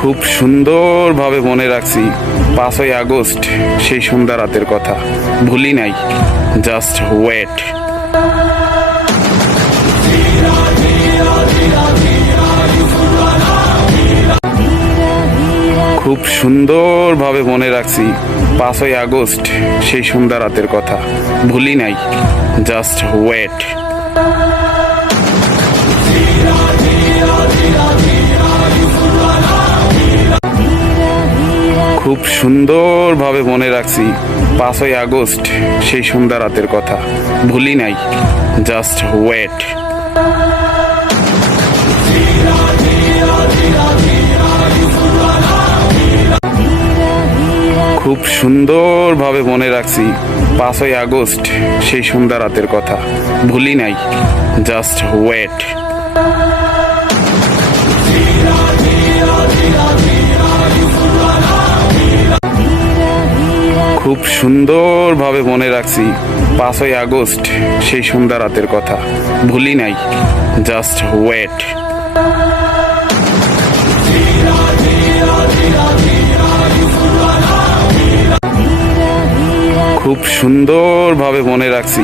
খুব সুন্দরভাবে মনে রাখছি 5ই আগস্ট সেই সন্ধ্যা রাতের কথা ভুলি নাই। Just wait. খুব সুন্দরভাবে মনে রাখছি 5ই আগস্ট সেই সন্ধ্যা রাতের কথা ভুলি নাই। Just wait. খুব সুন্দরভাবে মনে রাখছি 5ই আগস্ট সেই সন্ধ্যা রাতের কথা ভুলি নাই। Just wait. খুব সুন্দরভাবে মনে রাখছি 5ই আগস্ট সেই সন্ধ্যা রাতের কথা ভুলি নাই। Just wait. খুব সুন্দরভাবে মনে রাখছি 5ই আগস্ট সেই সন্ধ্যা রাতের কথা ভুলি নাই। Just wait. খুব সুন্দরভাবে মনে রাখছি